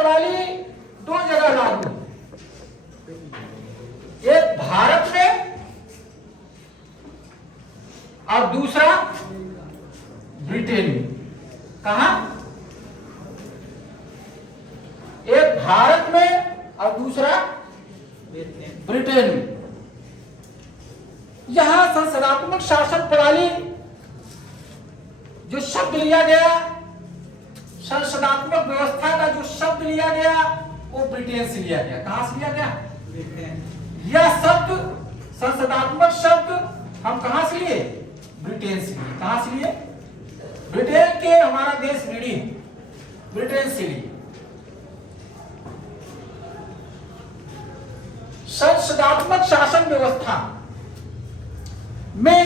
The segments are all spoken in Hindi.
प्रणाली दो जगह लागू है, एक भारत में और दूसरा ब्रिटेन में। कहा? एक भारत में और दूसरा ब्रिटेन में। यहां संसदात्मक शासन प्रणाली जो शब्द लिया गया, संसदात्मक व्यवस्था का जो शब्द लिया गया वो ब्रिटेन से लिया गया। कहां से लिया गया? यह शब्द, संसदात्मक शब्द हम कहां से लिए? ब्रिटेन से लिए। कहां से लिए? ब्रिटेन के, हमारा देश ब्रिटेन से लिए। संसदात्मक शासन व्यवस्था में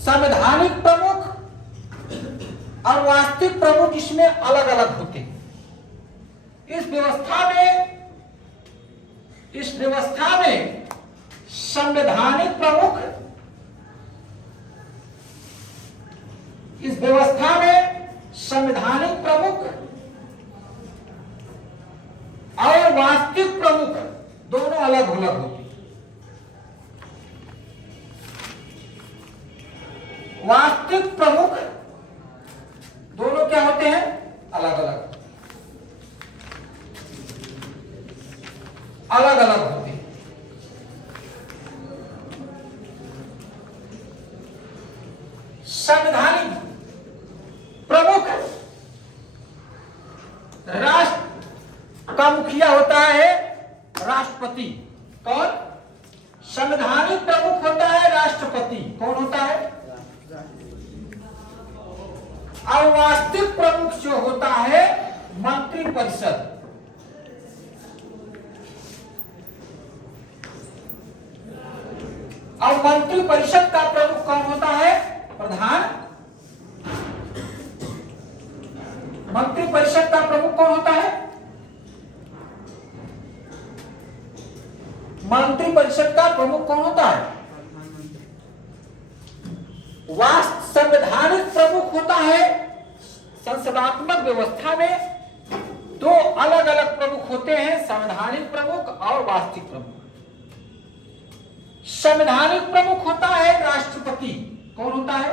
संवैधानिक प्रमुख और वास्तविक प्रमुख इसमें अलग अलग होते हैं। इस व्यवस्था में संवैधानिक प्रमुख, इस व्यवस्था में संवैधानिक प्रमुख और वास्तविक प्रमुख दोनों अलग अलग होते हैं। वास्तविक प्रमुख दोनों क्या होते हैं? अलग अलग होते हैं। संवैधानिक प्रमुख राष्ट्र का मुखिया होता है राष्ट्रपति। कौन? संवैधानिक प्रमुख होता है राष्ट्रपति। कौन होता है? और वास्तविक प्रमुख जो होता है मंत्रिपरिषद। और मंत्रिपरिषद का प्रमुख कौन होता है? प्रधान। मंत्रिपरिषद का प्रमुख कौन होता है? मंत्रिपरिषद का प्रमुख कौन होता है? संवैधानिक प्रमुख होता है। संसदात्मक व्यवस्था में दो अलग अलग प्रमुख होते हैं, संवैधानिक प्रमुख और वास्तविक प्रमुख। संवैधानिक प्रमुख होता है राष्ट्रपति। कौन होता है?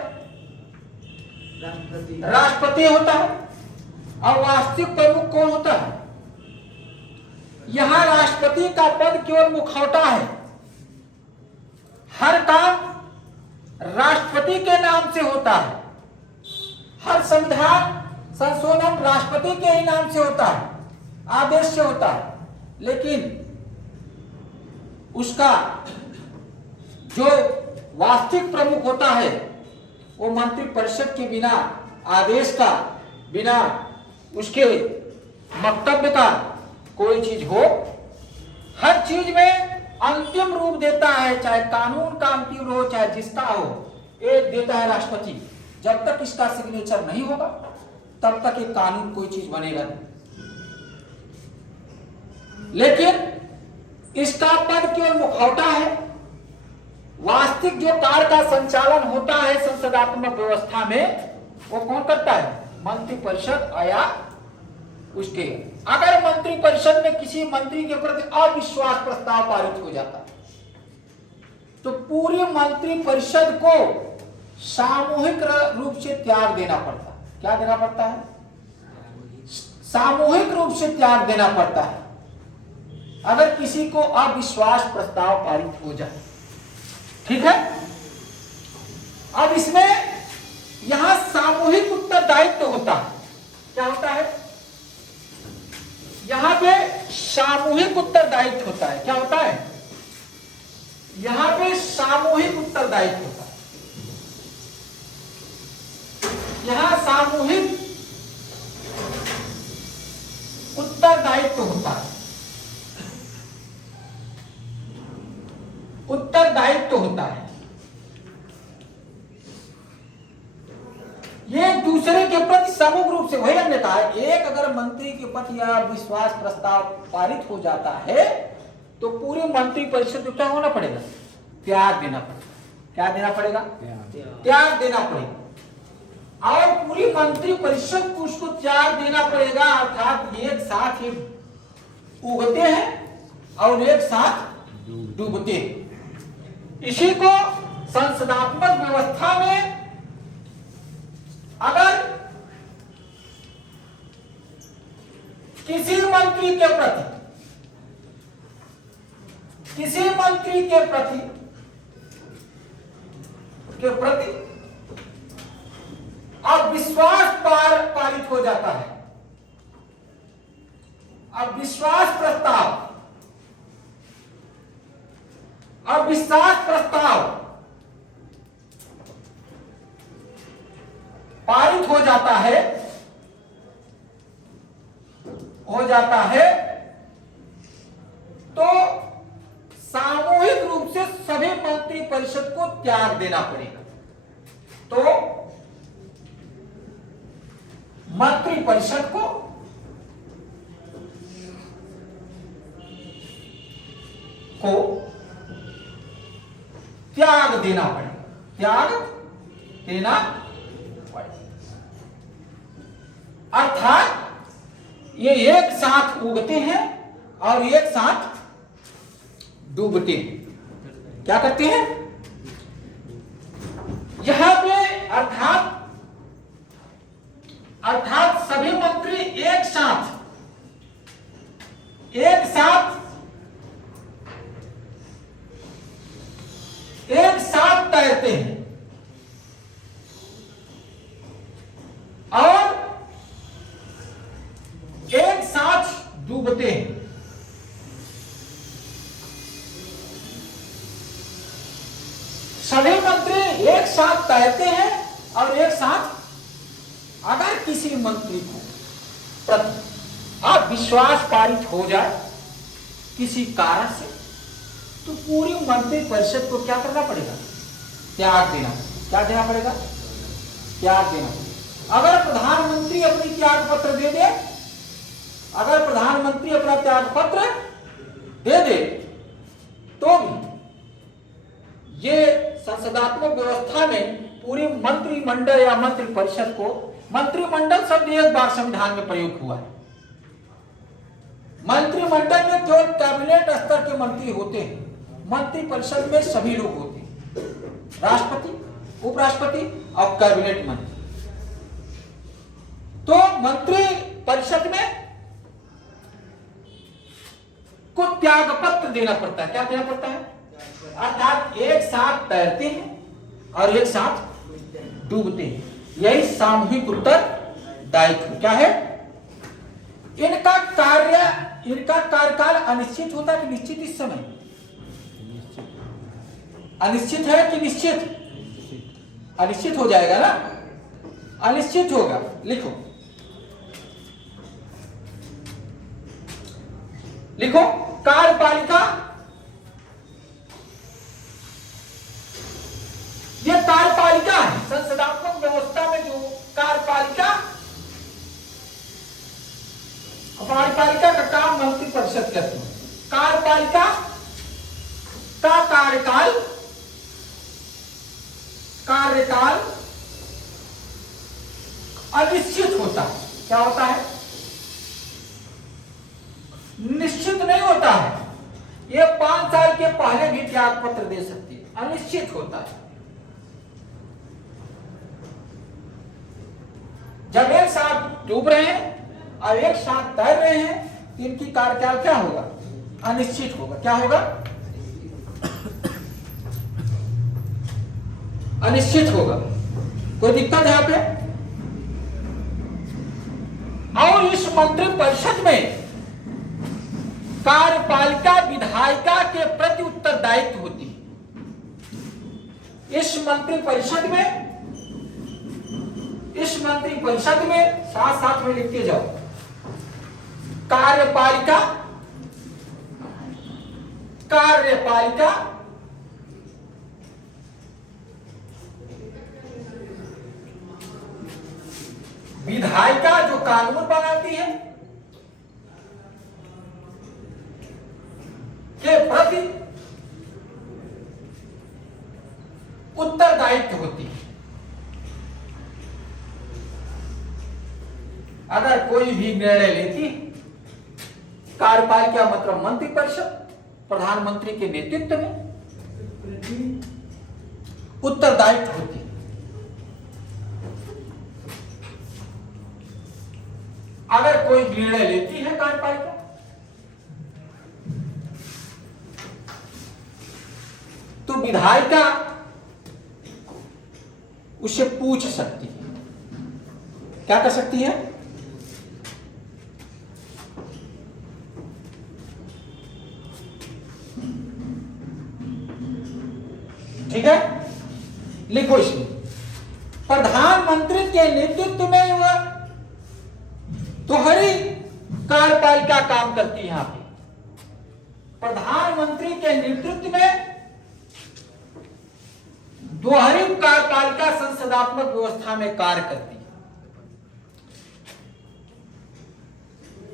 राष्ट्रपति होता है। और वास्तविक प्रमुख कौन होता है? यहां राष्ट्रपति का पद केवल मुखौटा है। हर काम राष्ट्रपति के नाम से होता है। हर संविधान संशोधन राष्ट्रपति के ही नाम से होता है, आदेश से होता है। लेकिन उसका जो वास्तविक प्रमुख होता है वो मंत्रिपरिषद के बिना, आदेश का, बिना उसके वक्तव्य का कोई चीज हो, हर चीज में अंतिम रूप देता है। चाहे कानून का अंतिम हो, चाहे जिसका हो, एक देता है राष्ट्रपति। जब तक इसका सिग्नेचर नहीं होगा तब तक ये कानून कोई चीज बनेगा नहीं। लेकिन इसका पद केवल मुखौटा है। वास्तविक जो कार्य का संचालन होता है संसदात्मक व्यवस्था में वो कौन करता है? मंत्रिपरिषद आया उसके। अगर मंत्रिपरिषद में किसी मंत्री के प्रति अविश्वास प्रस्ताव पारित हो जाता तो पूरी मंत्रिपरिषद को सामूहिक रूप से त्याग देना पड़ता। क्या देना पड़ता है? सामूहिक रूप से त्याग देना पड़ता है अगर किसी को अविश्वास प्रस्ताव पारित हो जाए। ठीक है? अब इसमें यहां सामूहिक उत्तरदायित्व होता है। क्या होता है? यहां पे सामूहिक उत्तरदायित्व होता है। क्या होता है? यहां पे सामूहिक उत्तरदायित्व होता है। यहां सामूहिक उत्तरदायित्व होता है। उत्तरदायित्व होता है। ये दूसरे के प्रति समग्र रूप से, वही हमने कहा, एक अगर मंत्री के प्रति या विश्वास प्रस्ताव पारित हो जाता है तो पूरी मंत्रिपरिषद को क्या होना पड़ेगा? त्याग देना पड़ेगा। क्या देना पड़ेगा? त्याग देना पड़ेगा। और पूरी मंत्री परिषद को उसको त्याग देना पड़ेगा, अर्थात एक साथ ही उगते हैं और एक साथ डूबते हैं। इसी को संसदात्मक व्यवस्था में अगर किसी मंत्री के प्रति अविश्वास पारित हो जाता है, अविश्वास प्रस्ताव पारित हो जाता है तो सामूहिक रूप से सभी मंत्री परिषद को त्याग देना पड़ेगा। तो मंत्री परिषद को त्याग देना पड़ेगा, अर्थात ये एक साथ उगते हैं और एक साथ डूबते हैं। क्या करते हैं यहां पे? अर्थात सभी मंत्री एक साथ तैरते हैं और एक साथ डूबते हैं। सभी मंत्री एक साथ तैरते हैं और एक साथ, अगर किसी मंत्री को प्रति अविश्वास पारित हो जाए किसी कारण से, तो पूरी मंत्री परिषद को क्या करना पड़ेगा? त्याग देना। क्या देना पड़ेगा? त्याग देना। अगर प्रधानमंत्री अपनी त्याग पत्र दे दे, अगर प्रधानमंत्री अपना त्याग पत्र दे दे तो भी ये संसदात्मक व्यवस्था में पूरी मंत्रिमंडल या मंत्री परिषद को, मंत्रिमंडल शब्द एक बार संविधान में प्रयोग हुआ है। मंत्रिमंडल में केवल कैबिनेट स्तर के मंत्री होते हैं, मंत्री परिषद में सभी लोग होते हैं, राष्ट्रपति, उपराष्ट्रपति और कैबिनेट मंत्री। तो मंत्री परिषद में को त्याग पत्र देना पड़ता है। क्या देना पड़ता है? अर्थात एक साथ तैरते हैं और एक साथ डूबते हैं। यही सामूहिक उत्तरदायित्व क्या है? इनका कार्यकाल अनिश्चित होता है कि निश्चित? इस समय अनिश्चित है कि निश्चित? अनिश्चित हो जाएगा ना, अनिश्चित होगा। लिखो कार्यपालिका, ये कार्यपालिका है संसदात्मक व्यवस्था में जो कार्यपालिका का काम मंत्री परिषद करती है। कार्यपालिका का कार्यकाल अनिश्चित होता है। क्या होता है? निश्चित नहीं होता है। ये 5 साल के पहले भी त्याग पत्र दे सकती है, अनिश्चित होता है। जब एक साथ डूब रहे हैं और एक साथ तैर रहे हैं, इनकी कार्यकाल क्या होगा? अनिश्चित होगा। क्या होगा? अनिश्चित होगा। कोई दिक्कत है यहाँ पे? और इस मंत्री परिषद में कार्यपालिका विधायिका के प्रति उत्तरदायित्व होती है। इस मंत्री परिषद में साथ में लिखते जाओ, कार्यपालिका विधायिका जो कानून बनाती है के प्रति उत्तरदायित्व होती है। अगर कोई भी निर्णय लेती है, कार्यपालिका मतलब मंत्रिपरिषद प्रधानमंत्री के नेतृत्व में उत्तरदायित्व होती है। अगर कोई निर्णय लेती है कार्यपालिका तो विधायिका उससे पूछ सकती है। क्या कर सकती है? ठीक है, लिखो इसमें प्रधानमंत्री के नेतृत्व में वह दोहरी कार्यपालिका काम करती है। यहां पे प्रधानमंत्री के नेतृत्व में दोहरी कार्यपालिका संसदात्मक व्यवस्था में कार्य करती है।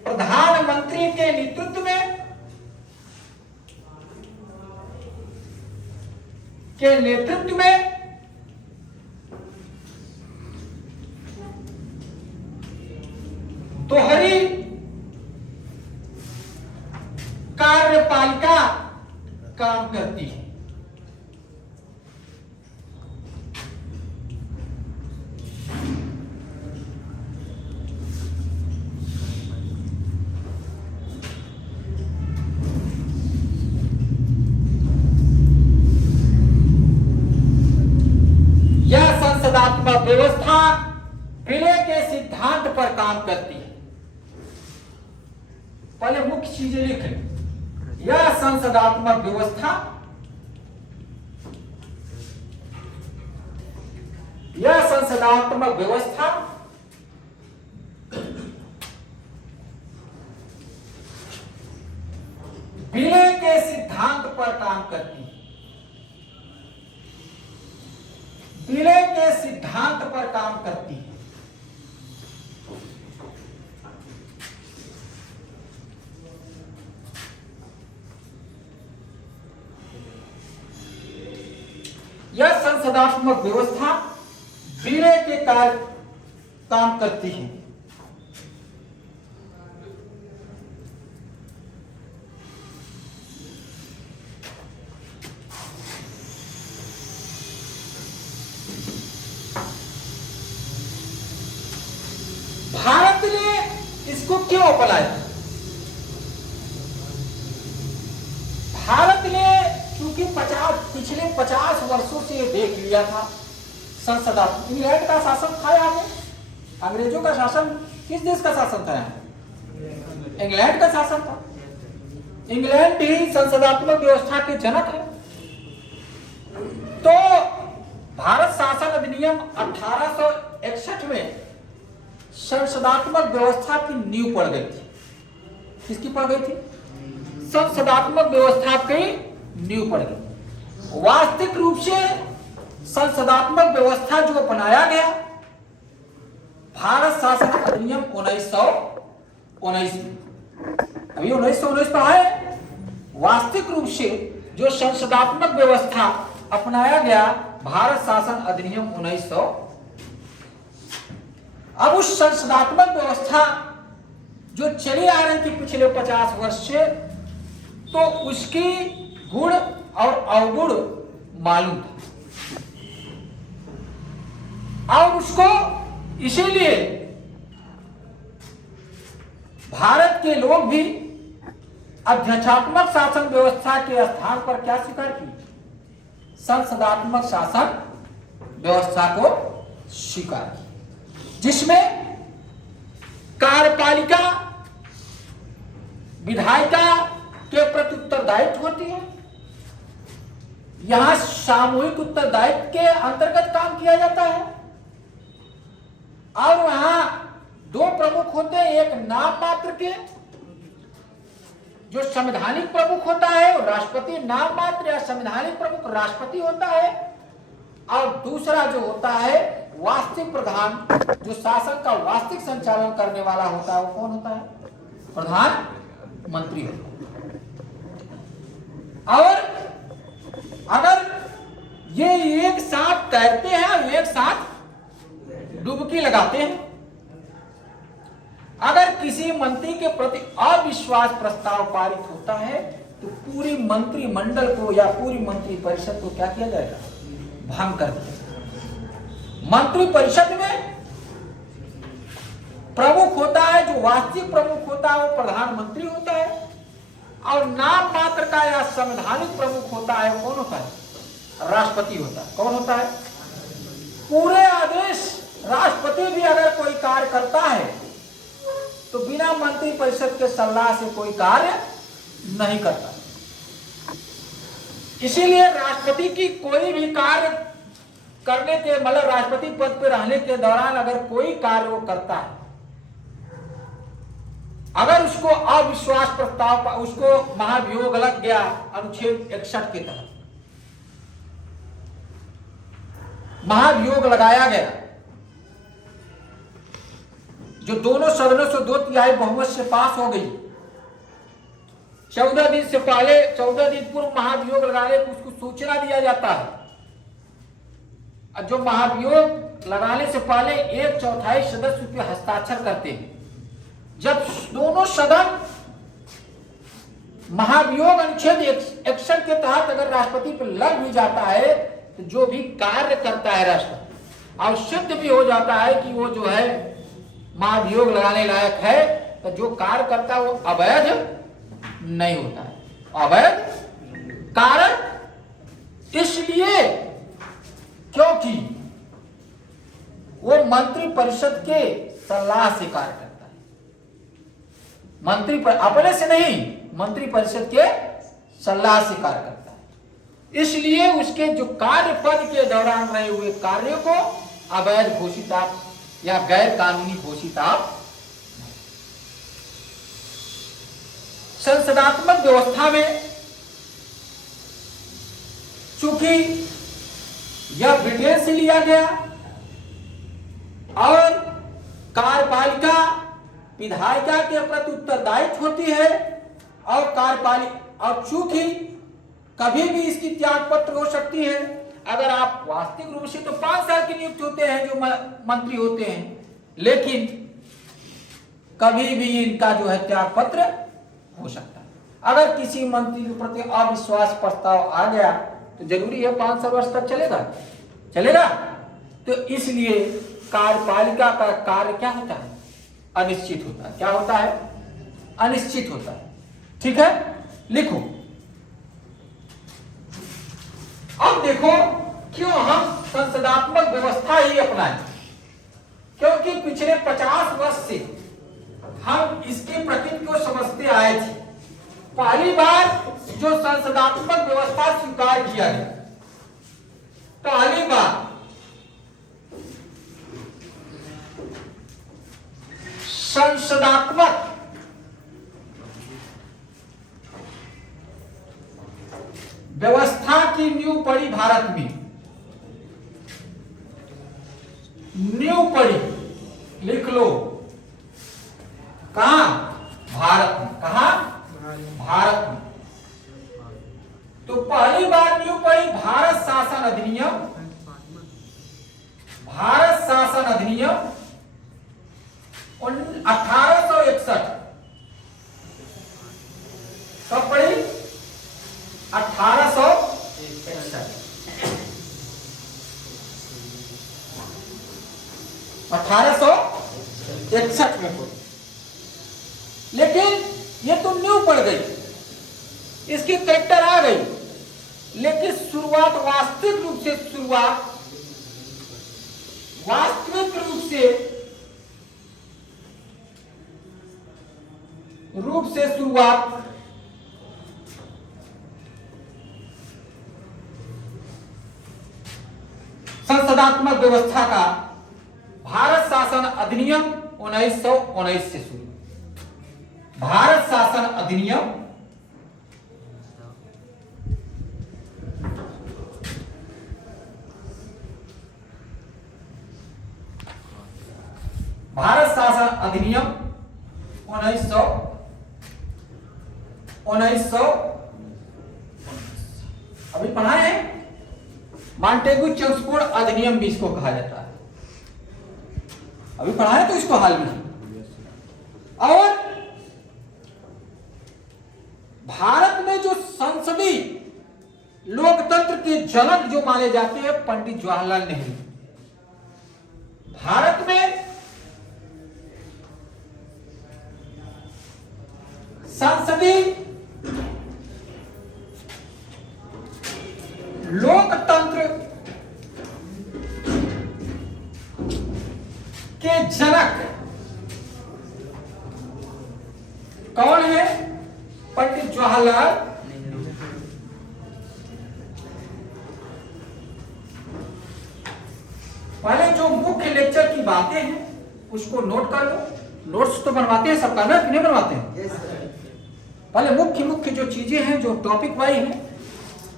प्रधानमंत्री के नेतृत्व में दोहरी कार्यपालिका काम करती है। यह संसदात्मक व्यवस्था विलय के सिद्धांत पर काम करती है। पहले मुख्य चीजें लिख लें। यह संसदात्मक व्यवस्था विलय के सिद्धांत पर काम करती है। विलय के सिद्धांत पर काम करती है। यह संसदात्मक व्यवस्था विलय के कार्य काम करती है। भारत ने इसको क्यों अपनाया? भारत ने क्योंकि पिछले 50 वर्षों से देख लिया था संसदात्मक। इंग्लैंड का शासन था यहाँ पे। अंग्रेजों का शासन किस देश का शासन था? यहाँ इंग्लैंड का शासन था। इंग्लैंड ही संसदात्मक व्यवस्था के जनक है। तो भारत शासन अधिनियम 1861 में संसदात्मक व्यवस्था की नींव पड़ गई थी। किसकी पड़ गई थी? संसदात्मक व्यवस्था की नींव पड़ गई। वास्तविक रूप से संसदात्मक व्यवस्था जो अपनाया गया भारत शासन अधिनियम 1919 में। अभी 1919 पर है। वास्तविक रूप से जो संसदात्मक व्यवस्था अपनाया गया भारत शासन अधिनियम 1900। अब उस संसदात्मक व्यवस्था जो चली आ रही थी पिछले 50 वर्ष से, तो उसकी गुण और अवगुण मालूम था और उसको इसीलिए भारत के लोग भी अध्यक्षात्मक शासन व्यवस्था के स्थान पर क्या स्वीकार की? संसदात्मक शासन व्यवस्था को स्वीकार की, जिसमें कार्यपालिका विधायिका के प्रति उत्तरदायित्व होती है। यहां सामूहिक उत्तरदायित्व के अंतर्गत काम किया जाता है और वहां दो प्रमुख होते हैं। एक नाम मात्र के जो संवैधानिक प्रमुख होता है राष्ट्रपति, नाम मात्र या संवैधानिक प्रमुख राष्ट्रपति होता है, और दूसरा जो होता है वास्तविक प्रधान, जो शासन का वास्तविक संचालन करने वाला होता है, वो कौन होता है? प्रधानमंत्री होता है। और अगर ये एक साथ तैरते हैं और एक साथ डुबकी लगाते हैं अगर किसी मंत्री के प्रति अविश्वास प्रस्ताव पारित होता है तो पूरी मंत्रिमंडल को या पूरी मंत्री परिषद को क्या किया जाएगा? भंग कर दिया जाएगा। मंत्री परिषद में प्रमुख होता है, जो वास्तविक प्रमुख होता है वो प्रधानमंत्री होता है, और नाम मात्र का या संवैधानिक प्रमुख होता है कौन होता है? राष्ट्रपति होता है। कौन होता है? पूरे आदेश राष्ट्रपति भी अगर कोई कार्य करता है तो बिना मंत्री परिषद के सलाह से कोई कार्य नहीं करता। इसीलिए राष्ट्रपति की कोई भी कार्य करने के मतलब राष्ट्रपति पद पर रहने के दौरान अगर कोई कार्य वो करता है, अगर उसको अविश्वास प्रस्ताव उसको महाभियोग लग गया अनुच्छेद 61 के तहत महाभियोग लगाया गया, जो दोनों सदनों से 2/3 बहुमत से पास हो गई, 14 दिन से पहले 14 दिन पूर्व महाभियोग लगाने को उसको सूचना दिया जाता है। जो महाभियोग लगाने से पहले 1/4 सदस्य पे हस्ताक्षर करते हैं। जब दोनों सदन महाभियोग अनुच्छेद 61 के तहत अगर राष्ट्रपति पर लग भी जाता है तो जो भी कार्य करता है राष्ट्रपति और सिद्ध भी हो जाता है कि वो जो है महाभियोग लगाने लायक है, तो जो कार्य करता है वो अवैध नहीं होता है। अवैध कारण इसलिए क्योंकि वो मंत्री परिषद के सलाह से कार्य करता है। मंत्री पर अपने से नहीं, मंत्री परिषद के सलाह से कार्य करता है। इसलिए उसके जो कार्य पद के दौरान रहे हुए कार्यों को अवैध घोषित आप या गैर कानूनी घोषित आप। संसदात्मक व्यवस्था में चूंकि यह ब्रिटेन से लिया गया और कार्यपालिका विधायिका के प्रति उत्तरदायित्व होती है और कार्यपालिका और चूंकि कभी भी इसकी त्याग पत्र हो सकती है। अगर आप वास्तविक रूप से तो 5 साल की नियुक्त होते हैं जो मंत्री होते हैं, लेकिन कभी भी इनका जो है त्याग पत्र हो सकता है। अगर किसी मंत्री के प्रति अविश्वास प्रस्ताव आ गया तो जरूरी है 5 वर्ष तक चलेगा। तो इसलिए कार्यपालिका का कार्य क्या होता है? अनिश्चित होता है। क्या होता है? अनिश्चित होता है। ठीक है, लिखो। अब देखो क्यों हम संसदात्मक व्यवस्था ही अपनाएं, क्योंकि पिछले 50 वर्ष से हम इसके प्रकृति को समझते आए थे। पहली बार जो संसदात्मक व्यवस्था स्वीकार किया गया, पहली बार संसदात्मक व्यवस्था की नींव पड़ी भारत में। नींव पड़ी, लिख लो, कहां? भारत में। कहां? भारत में। तो पहली बार नींव पड़ी भारत शासन अधिनियम। भारत शासन अधिनियम 1861। कब पड़ी? 1861। 1861 में पड़ी। लेकिन ये तो नींव पड़ गई, इसकी कैरेक्टर आ गई, लेकिन शुरुआत वास्तविक रूप से शुरुआत संसदात्मक व्यवस्था का भारत शासन अधिनियम 1919 से शुरू। भारत शासन अधिनियम भारत शासन अधिनियम 1900 अभी पढ़ाए हैं। मॉन्टेगू चेम्सफोर्ड अधिनियम भी इसको कहा जाता है। अभी पढ़ाए तो इसको हाल में और भारत में जो संसदीय लोकतंत्र के जनक जो माने जाते हैं पंडित जवाहरलाल नेहरू। भारत में संसदीय लोकतंत्र के जनक कौन है? पंडित जवाहरलाल नेहरू। पहले जो मुख्य लेक्चर की बातें हैं उसको नोट कर लो। नोट्स तो बनवाते हैं सबका ना, कि नहीं बनवाते हैं? पहले मुख्य मुख्य जो चीजें हैं, जो टॉपिक वाइज हैं,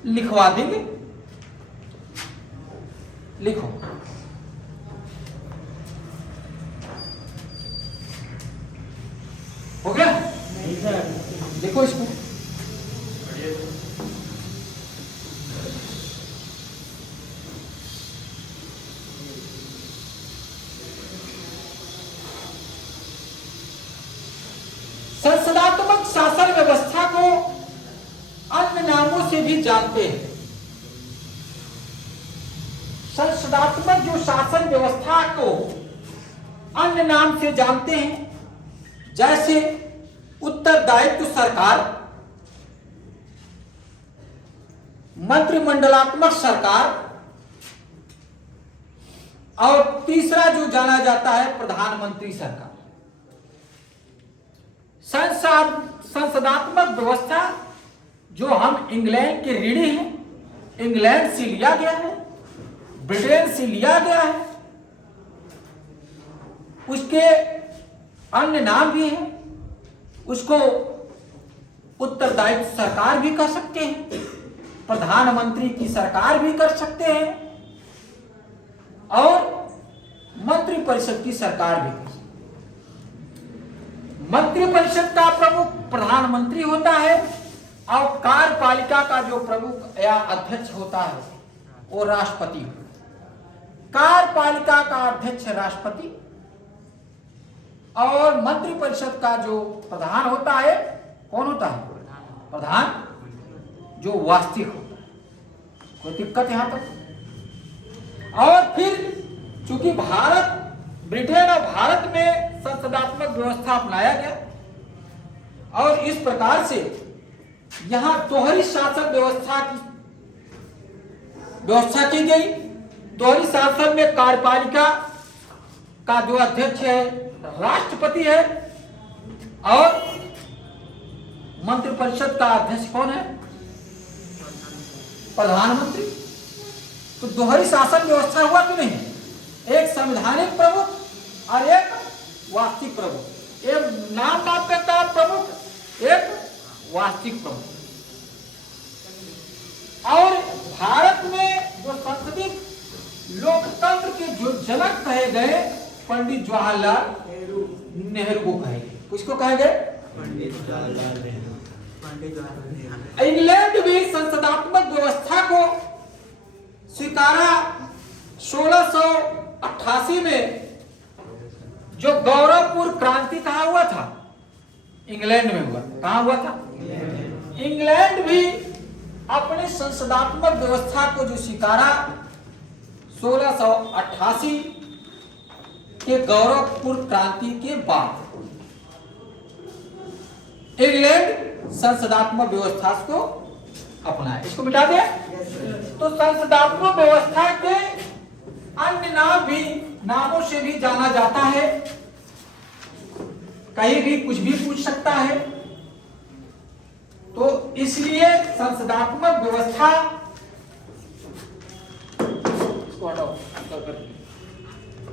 लिखवा देंगे। लिखो। हो गया? देखो इसको। संसदात्मक शासन व्यवस्था को अन्य नामों से भी जानते हैं। संसदात्मक जो शासन व्यवस्था को अन्य नाम से जानते हैं, जैसे उत्तरदायित्व सरकार, मंत्रिमंडलात्मक सरकार, और तीसरा जो जाना जाता है प्रधानमंत्री सरकार। संसदात्मक व्यवस्था जो हम इंग्लैंड के ऋणी हैं, इंग्लैंड से लिया गया है, ब्रिटेन से लिया गया है, उसके अन्य नाम भी हैं। उसको उत्तरदायित्व सरकार भी कर सकते हैं, प्रधानमंत्री की सरकार भी कर सकते हैं, और मंत्रिपरिषद की सरकार भी कर सकते हैं। मंत्रिपरिषद का प्रमुख प्रधानमंत्री होता है और कार्यपालिका का जो प्रमुख या अध्यक्ष होता है वो राष्ट्रपति होता है। कार्यपालिका का अध्यक्ष राष्ट्रपति और मंत्रिपरिषद का जो प्रधान होता है, कौन होता है? प्रधान जो वास्तविक होता है। कोई दिक्कत यहां तक? और फिर चूंकि भारत, ब्रिटेन और भारत में संसदात्मक व्यवस्था अपनाया गया और इस प्रकार से यहां दोहरी शासन व्यवस्था की गई। दोहरी शासन में कार्यपालिका का जो अध्यक्ष है राष्ट्रपति है और मंत्रिपरिषद का अध्यक्ष कौन है? प्रधानमंत्री। तो दोहरी शासन व्यवस्था हुआ कि नहीं? एक संवैधानिक प्रमुख और एक वास्तविक प्रमुख, एक नाम मात्र का प्रमुख, एक वास्तविक प्रमुख। और भारत में जो संसदीय लोकतंत्र के जो जनक कहे गए पंडित जवाहरलाल नेहरू को कहे गए। किसको कहे गए? पंडित जवाहरलाल नेहरू। इंग्लैंड भी संसदात्मक व्यवस्था को स्वीकारा 1688 में। जो गौरवपूर्ण क्रांति कहां हुआ था? इंग्लैंड में हुआ। कहां हुआ था? इंग्लैंड भी अपनी संसदात्मक व्यवस्था को जो स्वीकारा 1688 के गौरवपूर्ण क्रांति के बाद इंग्लैंड संसदात्मक व्यवस्था को अपनाया। इसको मिटा दिया। तो संसदात्मक व्यवस्था के अन्य नाम भी, नामों से भी जाना जाता है। कहीं भी कुछ भी पूछ सकता है। तो इसलिए संसदात्मक व्यवस्था,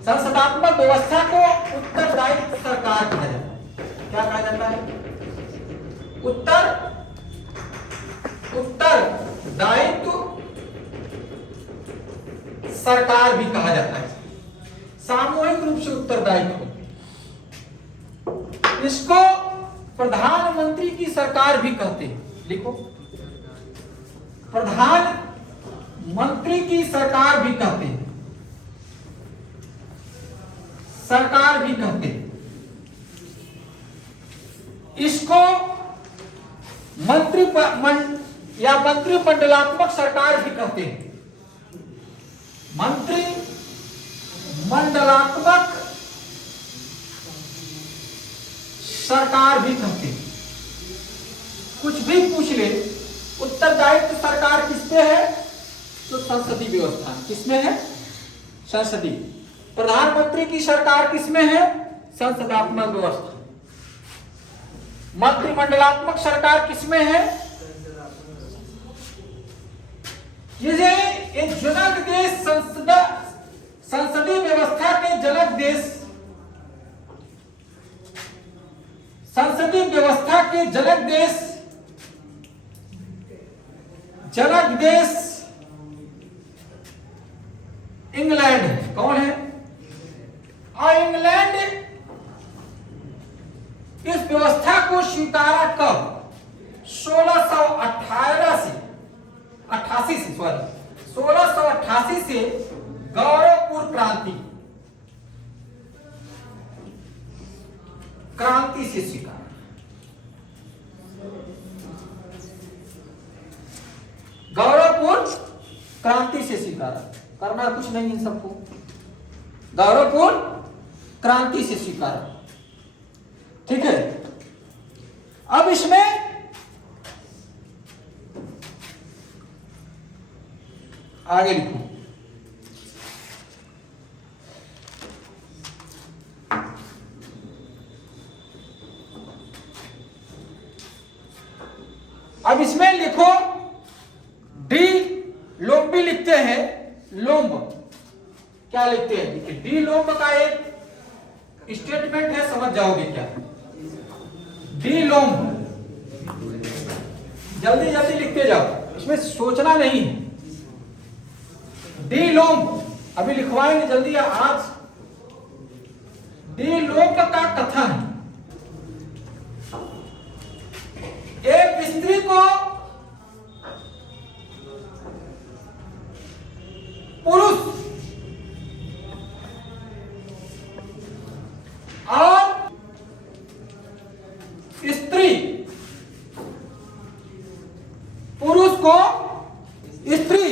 संसदात्मक व्यवस्था को उत्तरदायित्व सरकार कहा जाता है। क्या कहा जाता है? उत्तरदायित्व सरकार भी कहा जाता है। सामूहिक रूप से उत्तरदायित्व होते हैं। इसको प्रधानमंत्री की सरकार भी कहते हैं। लिखो, प्रधानमंत्री की सरकार भी कहते हैं, सरकार भी कहते हैं। इसको या मंत्रिमंडलात्मक सरकार भी कहते हैं। मंत्रिमंडलात्मक सरकार भी कहते हैं। कुछ भी पूछ ले, उत्तरदायित्व सरकार किसपे है? तो संसदीय व्यवस्था किसमें है? संसदीय। प्रधानमंत्री की सरकार किसमें है? संसदात्मक व्यवस्था। मंत्रिमंडलात्मक सरकार किसमें है? ये जनक देश, संसदीय व्यवस्था के जनक देश, संसदीय व्यवस्था के जनक देश इंग्लैंड है। कौन है? और इंग्लैंड इस व्यवस्था को स्वीकारा कब? 1688 से गौरवपूर्ण क्रांति से स्वीकार। गौरवपूर्ण क्रांति से स्वीकार करना कुछ नहीं इन सबको। गौरवपूर्ण क्रांति से स्वीकार, ठीक है। अब इसमें आगे लिखो, अब इसमें लिखो डी लोम्ब भी लिखते हैं। लोम्ब क्या लिखते हैं? देखिए, डी लोम्ब का एक स्टेटमेंट है, समझ जाओगे क्या? डी लोम्ब जल्दी जल्दी लिखते जाओ, इसमें सोचना नहीं है। डी लोम्ब अभी लिखवाएंगे जल्दी आज। डी लोम्ब का कथन, एक स्त्री को पुरुष और स्त्री, पुरुष को स्त्री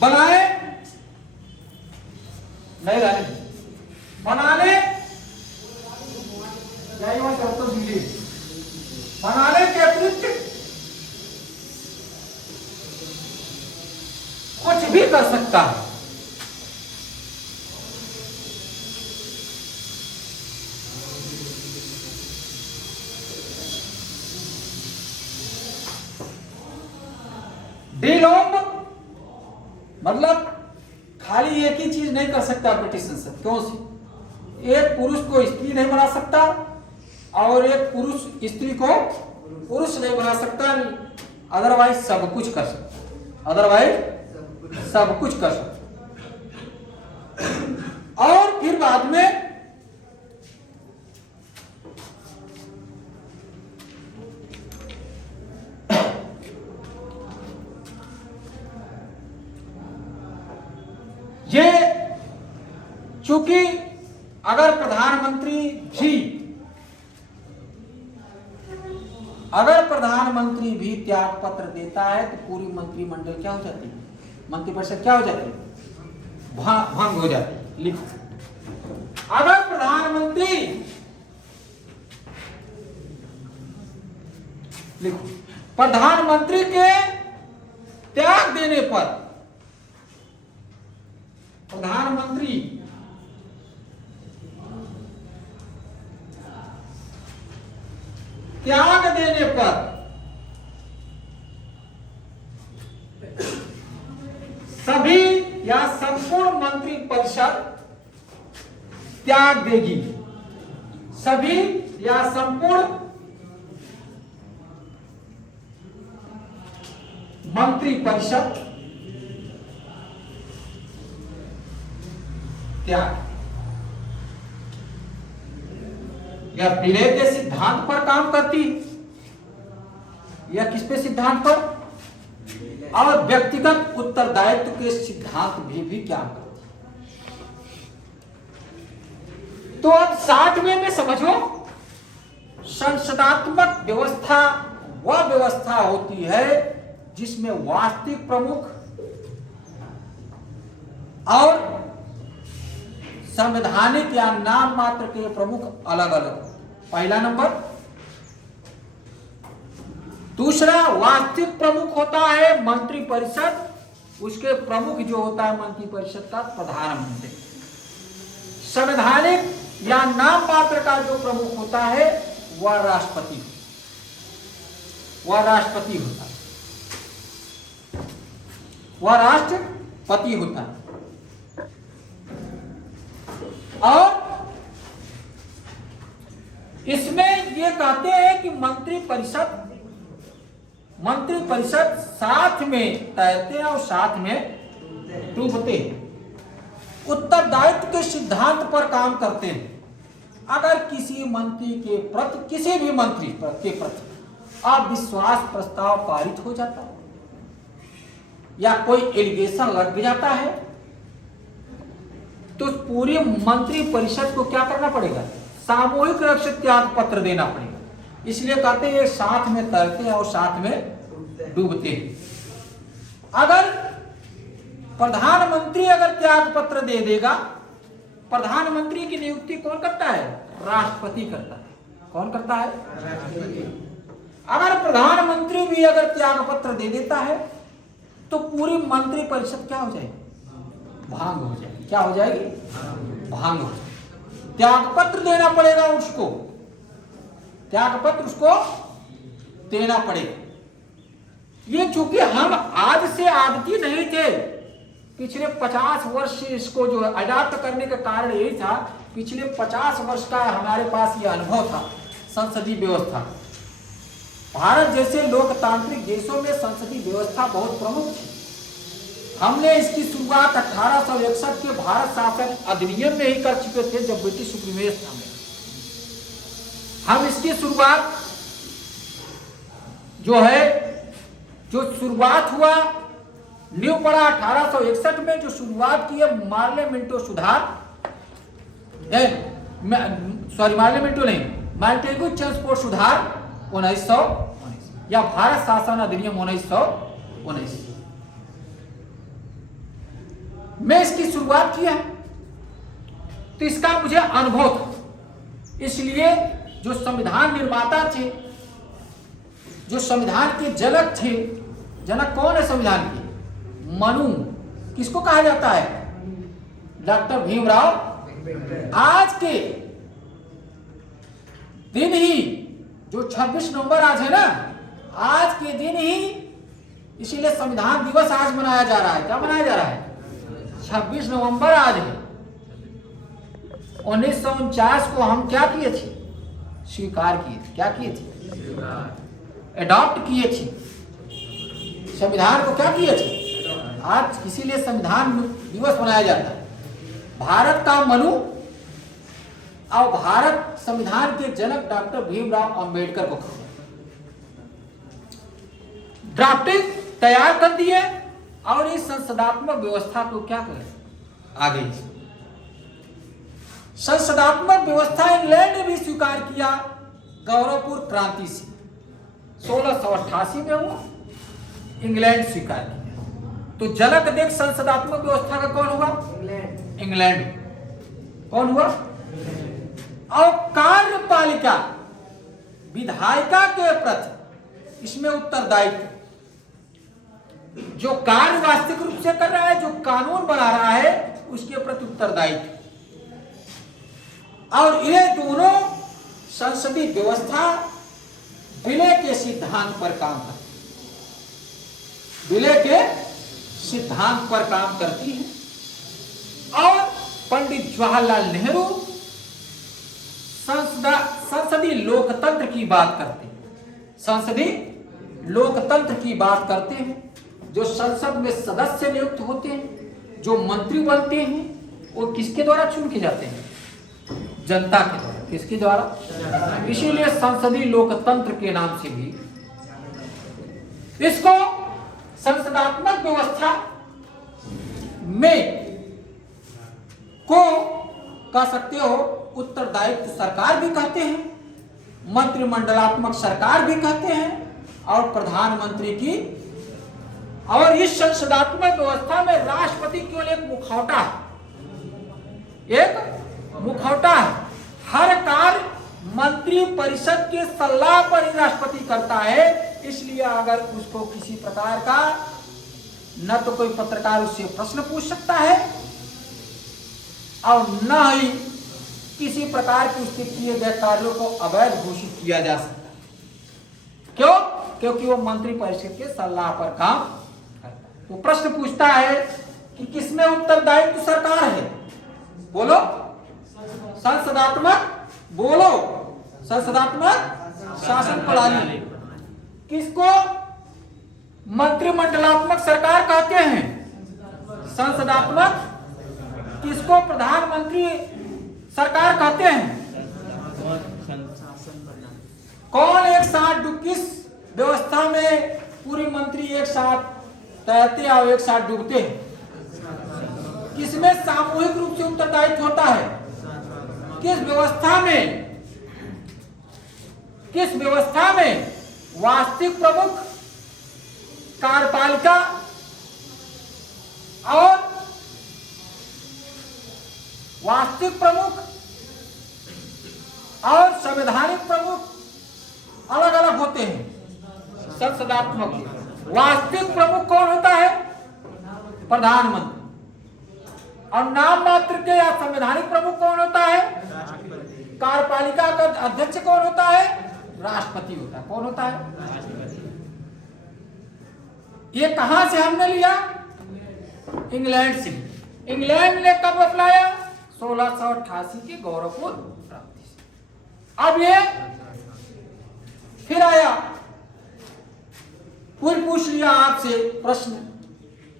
बनाए नहीं लाने बनाने बनाने के अतिरिक्त कुछ भी कर सकता है। डी लोम्ब मतलब खाली एक ही चीज नहीं कर सकता ब्रिटिश संसद। क्यों से? एक पुरुष को स्त्री नहीं बना सकता और एक पुरुष स्त्री को पुरुष नहीं बना सकता, अदरवाइज सब कुछ कर सकता, अदरवाइज सब कुछ कर सकता। और फिर बाद में ये चूंकि अगर प्रधानमंत्री भी त्याग पत्र देता है तो पूरी मंत्रिमंडल क्या हो जाती है? मंत्रिपरिषद क्या हो जाती है? भंग हो जाती है। लिखो, अगर प्रधानमंत्री लिखो प्रधानमंत्री के त्याग देने पर, प्रधानमंत्री त्याग देने पर सभी या संपूर्ण मंत्रिपरिषद त्याग देगी। सभी या संपूर्ण मंत्रिपरिषद त्याग। यह विलय के सिद्धांत पर काम करती, या किस पे सिद्धांत पर? और व्यक्तिगत उत्तरदायित्व के सिद्धांत भी क्या करती। तो अब 60वें में समझो, संसदात्मक व्यवस्था वह व्यवस्था होती है जिसमें वास्तविक प्रमुख और संवैधानिक या नाम मात्र के प्रमुख अलग अलग, पहला नंबर। दूसरा, वास्तविक प्रमुख होता है मंत्रिपरिषद, उसके प्रमुख जो होता है मंत्रिपरिषद का प्रधानमंत्री। संवैधानिक या नाम मात्र का जो प्रमुख होता है वह राष्ट्रपति होता है, वह राष्ट्रपति होता है। और इसमें ये कहते हैं कि मंत्रिपरिषद साथ में तैरते हैं और साथ में डूबते हैं। उत्तरदायित्व के सिद्धांत पर काम करते हैं। अगर किसी मंत्री के प्रति, किसी भी मंत्री के प्रति अविश्वास प्रस्ताव पारित हो जाता है या कोई एलिगेशन लग जाता है तो पूरी मंत्रिपरिषद को क्या करना पड़ेगा? सामूहिक रूप से त्याग पत्र देना पड़ेगा। इसलिए कहते हैं साथ में तैरते हैं और साथ में डूबते हैं। अगर प्रधानमंत्री अगर त्याग पत्र दे देगा, प्रधानमंत्री की नियुक्ति कौन करता है? राष्ट्रपति करता है। कौन करता है? अगर प्रधानमंत्री भी अगर त्याग पत्र दे देता है तो पूरी मंत्रिपरिषद क्या हो जाएगी? भांग हो जाएगी। क्या हो जाएगी? भांग हो जाएगी। त्याग पत्र देना पड़ेगा उसको, त्याग पत्र उसको देना पड़ेगा। ये चूंकि हम आज से आदती नहीं थे, पिछले 50 वर्ष इसको जो अडॉप्ट करने का कारण यही था, पिछले 50 वर्ष का हमारे पास ये अनुभव था संसदीय व्यवस्था। भारत जैसे लोकतांत्रिक देशों में संसदीय व्यवस्था बहुत प्रमुख थी। हमने इसकी शुरुआत 1861 के भारत शासन अधिनियम में ही कर चुके थे, जब ब्रिटिश सुप्रीमेट था। हम इसकी शुरुआत जो शुरुआत हुआ न्यू पड़ा 1861 में, जो शुरुआत की है पार्लियामेंटो सुधार, पार्लियामेंटो नहीं, मॉन्टेगू ट्रांसपोर्ट सुधार 1919 या भारत शासन अधिनियम 1919 में इसकी शुरुआत की है। तो इसका मुझे अनुभव था। इसलिए जो संविधान निर्माता थे, जो संविधान के जनक थे, जनक कौन है संविधान के? मनु। किसको कहा जाता है? डॉक्टर भीमराव। आज के दिन ही जो 26 नवंबर आज है ना, आज के दिन ही, इसीलिए संविधान दिवस आज मनाया जा रहा है। क्या मनाया जा रहा है? 26 नवंबर आज है। 1949 को हम क्या किए थे? स्वीकार किए थे। क्या किए थे? एडॉप्ट किए थे। संविधान को क्या किए थे? आज इसीलिए संविधान दिवस मनाया जाता है। भारत का मनु और भारत संविधान के जनक डॉक्टर भीमराव अंबेडकर को ड्राफ्टिंग तैयार कर दिए और इस संसदात्मक व्यवस्था को क्या करें आगे। संसदात्मक व्यवस्था इंग्लैंड ने भी स्वीकार किया गौरवपूर्ण क्रांति से। 1688 में हुआ, इंग्लैंड स्वीकार किया। तो जनक देख संसदात्मक व्यवस्था का कौन हुआ? इंग्लैंड। कौन हुआ? और कार्यपालिका विधायिका के प्रति इसमें उत्तरदायित्व, जो कार्य वास्तविक रूप से कर रहा है, जो कानून बना रहा है, उसके प्रति उत्तरदायित्व। और ये दोनों संसदीय व्यवस्था विलय के सिद्धांत पर काम करती है, विलय के सिद्धांत पर काम करती है। और पंडित जवाहरलाल नेहरू संसदीय लोकतंत्र की बात करते हैं। संसदीय लोकतंत्र की बात करते हैं। जो संसद में सदस्य नियुक्त होते हैं, जो मंत्री बनते हैं, वो किसके द्वारा चुन के जाते हैं? जनता के द्वारा। किसके द्वारा? इसीलिए संसदीय लोकतंत्र के नाम से भी इसको संसदात्मक व्यवस्था में को कह सकते हो उत्तरदायित्व सरकार भी कहते हैं, मंत्रिमंडलात्मक सरकार भी कहते हैं, और प्रधानमंत्री की। और इस संसदात्मक व्यवस्था में राष्ट्रपति केवल एक मुखौटा है, एक मुखौटा है। हर कार्य मंत्री परिषद के सलाह पर ही राष्ट्रपति करता है। इसलिए अगर उसको किसी प्रकार का, न तो कोई पत्रकार उससे प्रश्न पूछ सकता है और न ही किसी प्रकार के उसके किए गए कार्यों को अवैध घोषित किया जा सकता है। क्यों? क्योंकि वो मंत्री परिषद के सलाह पर काम करता है। वो प्रश्न पूछता है कि किसमें उत्तरदायित्व सरकार है? बोलो, संसदात्मक, बोलो, संसदात्मक शासन प्रणाली। किसको मंत्रिमंडलात्मक सरकार कहते हैं? संसदात्मक। किसको प्रधानमंत्री सरकार कहते हैं? कौन एक साथ, किस व्यवस्था में पूरी मंत्री एक साथ तैरते और एक साथ डूबते हैं? किसमें सामूहिक रूप से उत्तरदायित्व होता है? किस व्यवस्था में, किस व्यवस्था में वास्तविक प्रमुख, कार्यपालिका और वास्तविक प्रमुख और संवैधानिक प्रमुख अलग अलग होते हैं। संसदात्मक वास्तविक प्रमुख कौन होता है? प्रधानमंत्री। और नाम मात्र के या संवैधानिक प्रमुख कौन होता है? कार्यपालिका का अध्यक्ष कौन होता है? राष्ट्रपति होता है। कौन होता है? ये कहां से हमने लिया? इंग्लैंड से। इंग्लैंड ने कब अपनाया? 1688 के गौरवपूर्ण प्राप्ति से। अब ये फिर आया, फिर पूछ लिया आपसे प्रश्न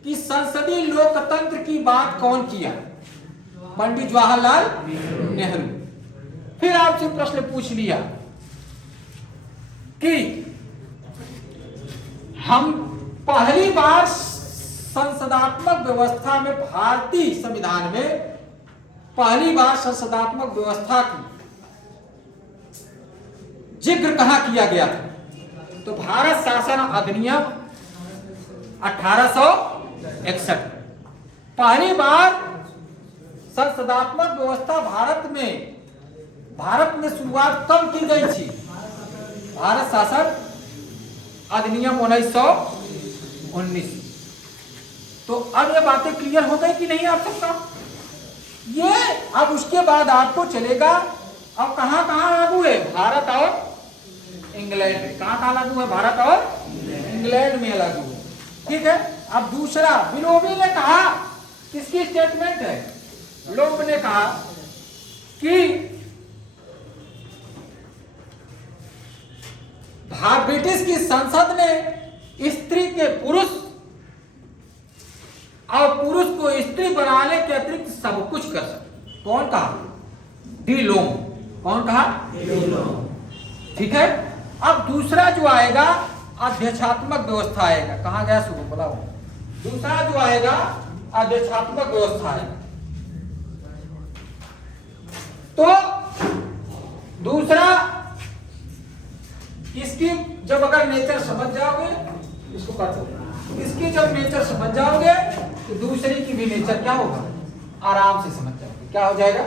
कि संसदीय लोकतंत्र की बात कौन किया? पंडित जवाहरलाल नेहरू। फिर आपसे प्रश्न पूछ लिया कि हम पहली बार संसदात्मक व्यवस्था में, भारतीय संविधान में पहली बार संसदात्मक व्यवस्था की जिक्र कहां किया गया था? तो भारत शासन अधिनियम 1861। पहली बार संसदात्मक व्यवस्था भारत में शुरुआत कब की गई थी? भारत शासन अधिनियम 1919। तो अब ये बातें क्लियर हो गई कि नहीं आप सबका? ये अब उसके बाद आपको चलेगा अब कहां कहां लागू है? भारत और इंग्लैंड में। कहां लागू है? भारत और इंग्लैंड में लागू है। ठीक है। अब दूसरा, विलोबी ने कहा, किसकी स्टेटमेंट है? लोब ने कहा कि ब्रिटिश की संसद ने स्त्री के पुरुष और पुरुष को स्त्री बनाने के अतिरिक्त सब कुछ कर सकते। कौन कहा? डी लोम। कौन कहा? डी लोम। ठीक है। अब दूसरा जो आएगा, अध्यक्षात्मक व्यवस्था आएगा। कहां गया शुरू? बोला। दूसरा जो आएगा, अध्यक्षात्मक व्यवस्था आएगा। तो दूसरा, इसकी जब अगर नेचर समझ जाओगे, इसको काट दो, इसकी जब नेचर समझ जाओगे तो दूसरी की भी नेचर क्या होगा? आराम से समझ जाओगे। क्या हो जाएगा?